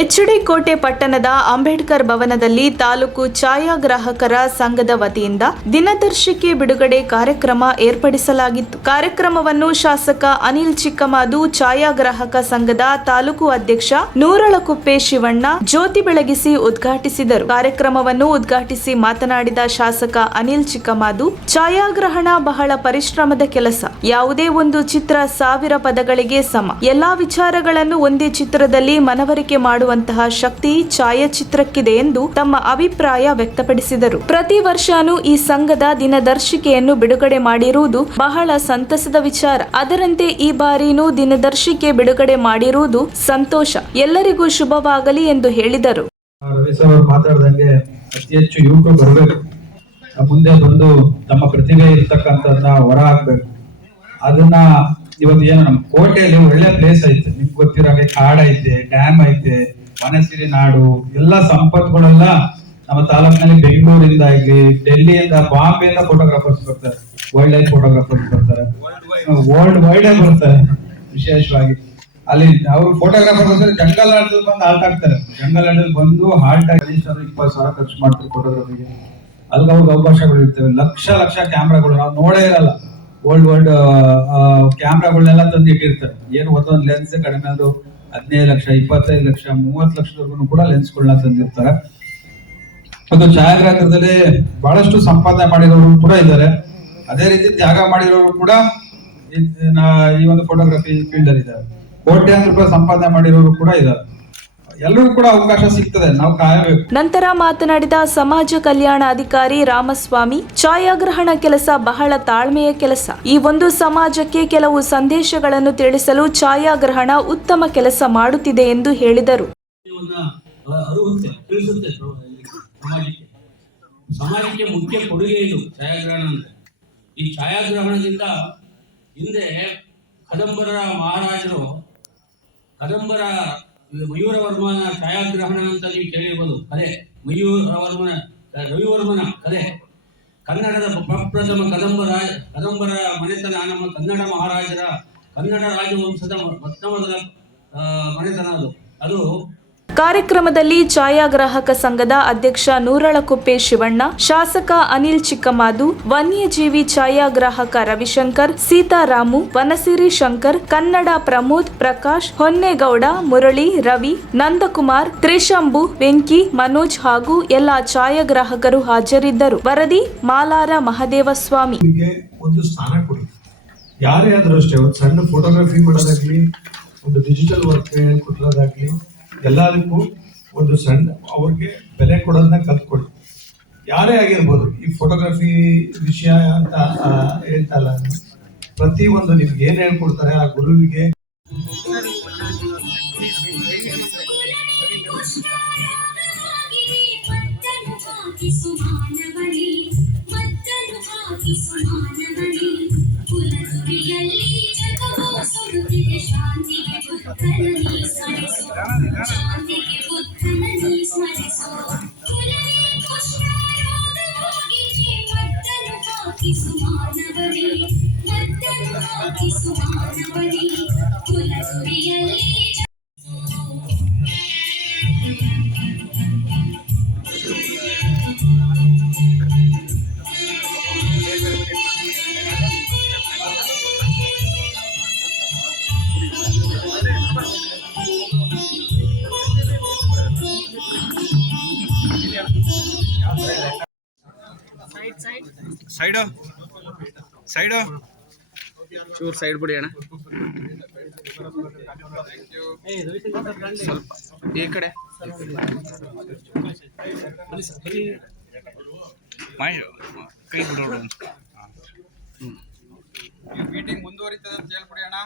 H D. ಕೋಟೆ ಪಟ್ಟಣದ ಅಂಬೇಡ್ಕರ್ ಭವನದಲ್ಲಿ ತಾಲೂಕು ಛಾಯಾಗ್ರಾಹಕರ ಸಂಘದ ವತಿಯಿಂದ ದಿನದರ್ಶಿಕೆ ಬಿಡುಗಡೆ ಕಾರ್ಯಕ್ರಮ ಏರ್ಪಡಿಸಲಾಗಿತ್ತು. ಕಾರ್ಯಕ್ರಮವನ್ನು ಶಾಸಕ ಅನಿಲ್ ಚಿಕ್ಕಮಾದು, ಛಾಯಾಗ್ರಾಹಕ ಸಂಘದ ತಾಲೂಕು ಅಧ್ಯಕ್ಷ ನೂರಳಕುಪ್ಪೆ ಶಿವಣ್ಣ ಜ್ಯೋತಿ ಬೆಳಗಿಸಿ ಉದ್ಘಾಟಿಸಿದರು. ಕಾರ್ಯಕ್ರಮವನ್ನು ಉದ್ಘಾಟಿಸಿ ಮಾತನಾಡಿದ ಶಾಸಕ ಅನಿಲ್ ಚಿಕ್ಕಮಾದು, ಛಾಯಾಗ್ರಹಣ ಬಹಳ ಪರಿಶ್ರಮದ ಕೆಲಸ. ಯಾವುದೇ ಒಂದು ಚಿತ್ರ 1000 ಪದಗಳಿಗೆ ಸಮ. ಎಲ್ಲಾ ವಿಚಾರಗಳನ್ನು ಒಂದೇ ಚಿತ್ರದಲ್ಲಿ ಮನವರಿಕೆ ಮಾಡುವಂತಹ ಶಕ್ತಿ ಛಾಯಾಚಿತ್ರಕ್ಕಿದೆ ಎಂದು ತಮ್ಮ ಅಭಿಪ್ರಾಯ ವ್ಯಕ್ತಪಡಿಸಿದರು. ಪ್ರತಿ ವರ್ಷನೂ ಈ ಸಂಘದ ದಿನದರ್ಶಿಕೆಯನ್ನು ಬಿಡುಗಡೆ ಮಾಡಿರುವುದು ಬಹಳ ಸಂತಸದ ವಿಚಾರ. ಅದರಂತೆ ಈ ಬಾರಿನೂ ದಿನದರ್ಶಿಕೆ ಬಿಡುಗಡೆ ಮಾಡಿರುವುದು ಸಂತೋಷ. ಎಲ್ಲರಿಗೂ ಶುಭವಾಗಲಿ ಎಂದು ಹೇಳಿದರು. ರವಿ ಸರ್ ಮಾತಾಡ್ದಂಗೆ ಅತಿ ಹೆಚ್ಚು ಯುವಕರು ಬರಬೇಕು, ಮುಂದೆ ಬಂದು ತಮ್ಮ ಪ್ರತಿಭೆ ಇರ್ತಕ್ಕಂಥದ್ದನ್ನ ಹೊರ ಹಾಕ್ಬೇಕು. ಅದನ್ನ ಇವತ್ತು ಏನು ನಮ್ಮ ಕೋಟೆಯಲ್ಲಿ ಒಳ್ಳೆ ಪ್ಲೇಸ್ ಐತೆ, ನಿಮ್ಗೆ ಗೊತ್ತಿರೋ ಹಾಗೆ ಕಾಡ್ ಐತೆ, ಡ್ಯಾಮ್ ಐತೆ, ವನಸಿರಿ ನಾಡು, ಎಲ್ಲ ಸಂಪತ್ಗಳೆಲ್ಲ ನಮ್ಮ ತಾಲೂಕಿನಲ್ಲಿ ಬೆಂಗಳೂರಿಂದ ಆಗ್ಲಿ, ಡೆಲ್ಲಿಯಿಂದ, ಬಾಂಬೆಯಿಂದ ಫೋಟೋಗ್ರಾಫರ್ಸ್ ಬರ್ತಾರೆ, ವೈಲ್ಡ್ ಲೈಫ್ ಫೋಟೋಗ್ರಾಫರ್ಸ್ ಬರ್ತಾರೆ, ವರ್ಲ್ಡ್ ವೈಡ್ ಬರ್ತಾರೆ. ವಿಶೇಷವಾಗಿ ಅಲ್ಲಿ ಅವರು ಫೋಟೋಗ್ರಾಫರ್ ಬಂದ್ರೆ ಜಂಗಲ್ ಲ್ಯಾಂಡ್ ಬಂದು ಹಾಲ್ಟ್ ಆಗ್ತಾರೆ. ಜಂಗಲ್ ಲ್ಯಾಂಡ್ ಬಂದು ಹಾಲ್ಟ್ ಆಗಿ 20,000 ಖರ್ಚು ಮಾಡ್ತಾರೆ ಫೋಟೋಗ್ರಫಿಗೆ. ಅಲ್ಗ ಅವ್ರಿಗೆ ಅವಕಾಶಗಳು ಇರ್ತವೆ. ಲಕ್ಷ ಕ್ಯಾಮ್ರಾಗಳು ನಾವು ನೋಡೇ ಇರಲ್ಲ. ವರ್ಲ್ಡ್ ಕ್ಯಾಮ್ರಾಗಳನ್ನೆಲ್ಲ ತಂದು ಇಟ್ಟಿರ್ತಾರೆ. ಏನು ಒಂದೊಂದು ಲೆನ್ಸ್ ಕಡಿಮೆ ಅದು 15 ಲಕ್ಷ, 25 ಲಕ್ಷ, 30 ಲಕ್ಷದವರೆಗೂ ಕೂಡ ಲೆನ್ಸ್ಗಳನ್ನ ತಂದಿರ್ತಾರೆ. ಒಂದು ಛಾಯಾಗ್ರಾಹಕರದಲ್ಲಿ ಬಹಳಷ್ಟು ಸಂಪಾದನೆ ಮಾಡಿರೋರು ಕೂಡ ಇದ್ದಾರೆ. ಅದೇ ರೀತಿ ತ್ಯಾಗ ಮಾಡಿರೋರು ಕೂಡ ಈ ಒಂದು ಫೋಟೋಗ್ರಫಿ ಫೀಲ್ಡ್ ಅಲ್ಲಿ ಇದ್ದಾರೆ. ಕೋಟ್ಯಾಂತರ ರೂಪಾಯಿ ಸಂಪಾದನೆ ಮಾಡಿರೋರು ಕೂಡ ಇದ್ದಾರೆ. ಎಲ್ಲರೂ ಕೂಡ ಅವಕಾಶ ಸಿಗ್ತದೆ, ನಾವು ಕಾಯಬೇಕು. ನಂತರ ಮಾತನಾಡಿದ ಸಮಾಜ ಕಲ್ಯಾಣ ಅಧಿಕಾರಿ ರಾಮಸ್ವಾಮಿ, ಛಾಯಾಗ್ರಹಣ ಕೆಲಸ ಬಹಳ ತಾಳ್ಮೆಯ ಕೆಲಸ. ಈ ಒಂದು ಸಮಾಜಕ್ಕೆ ಕೆಲವು ಸಂದೇಶಗಳನ್ನು ತಿಳಿಸಲು ಛಾಯಾಗ್ರಹಣ ಉತ್ತಮ ಕೆಲಸ ಮಾಡುತ್ತಿದೆ ಎಂದು ಹೇಳಿದರು. ಸಮಾಜಕ್ಕೆ ಮುಖ್ಯ ಕೊಡುಗೆ ಇದು ಛಾಯಾಗ್ರಹಣ. ಈ ಛಾಯಾಗ್ರಹಣದಿಂದ ಹಿಂದೆ ಕದಂಬರ ಮಯೂರವರ್ಮನ ಛಾಯಾಗ್ರಹಣ ಅಂತ ನೀವು ಕೇಳಿರ್ಬೋದು. ಕಲೆ ರವಿವರ್ಮನ ಕಲೆ. ಕನ್ನಡದ ಪ್ರಪ್ರಥಮ ಕದಂಬರ ಮನೆತನ ನಮ್ಮ ಕನ್ನಡ ಮಹಾರಾಜರ, ಕನ್ನಡ ರಾಜವಂಶದ ಮೊದಲ ಮನೆತನ ಅದು. ಕಾರ್ಯಕ್ರಮದಲ್ಲಿ ಛಾಯಾಗ್ರಾಹಕ ಸಂಘದ ಅಧ್ಯಕ್ಷ ನೂರಳಕುಪ್ಪೆ ಶಿವಣ್ಣ, ಶಾಸಕ ಅನಿಲ್ ಚಿಕ್ಕಮಾದು, ವನ್ಯಜೀವಿ ಛಾಯಾಗ್ರಾಹಕ ರವಿಶಂಕರ್, ಸೀತಾರಾಮು, ವನಸಿರಿ ಶಂಕರ್, ಕನ್ನಡ ಪ್ರಮೋದ್, ಪ್ರಕಾಶ್, ಹೊನ್ನೇಗೌಡ, ಮುರಳಿ, ರವಿ, ನಂದಕುಮಾರ್, ತ್ರಿಶಂಭು, ವೆಂಕಿ, ಮನೋಜ್ ಹಾಗೂ ಎಲ್ಲಾ ಛಾಯಾಗ್ರಾಹಕರು ಹಾಜರಿದ್ದರು. ವರದಿ ಮಾಲಾರ ಮಹದೇವಸ್ವಾಮಿ. ಒಂದು ಸ್ಥಾನ ಕೊಡಿ. ಯಾರೇ ಆದ್ರೂ ಅಷ್ಟೇ, ಒಂದು ಸಣ್ಣ ಫೋಟೋಗ್ರಫಿ ಮಾಡೋದಾಗ್ಲಿ, ಒಂದು ಡಿಜಿಟಲ್ ವರ್ಕ್ ಕೊಡೋದಾಗ್ಲಿ, ಎಲ್ಲದಕ್ಕೂ ಒಂದು ಸಣ್ಣ ಅವ್ರಿಗೆ ಬೆಲೆ ಕೊಡೋದನ್ನ ಕಲ್ತ್ಕೊಳ್ಳಿ. ಯಾರೇ ಆಗಿರ್ಬೋದು. ಈ ಫೋಟೋಗ್ರಫಿ ವಿಷಯ ಅಂತ ಹೇಳ್ತಲ್ಲ, ಪ್ರತಿ ಒಂದು ನಿಮ್ಗೆ ಏನ್ ಹೇಳ್ಕೊಡ್ತಾರೆ ಆ ಗುರುವಿಗೆ ಸೈಡು ಚೂರು ಸೈಡ್ ಬಿಡಿ ಅಣ್ಣ, ಸ್ವಲ್ಪ ಈ ಕಡೆ ಕೈ ಬಿಡೋಣ. ಮೀಟಿಂಗ್ ಮುಂದುವರಿತದೆ ಅಂತ ಹೇಳ್ಬಿಡಿ ಅಣ್ಣ.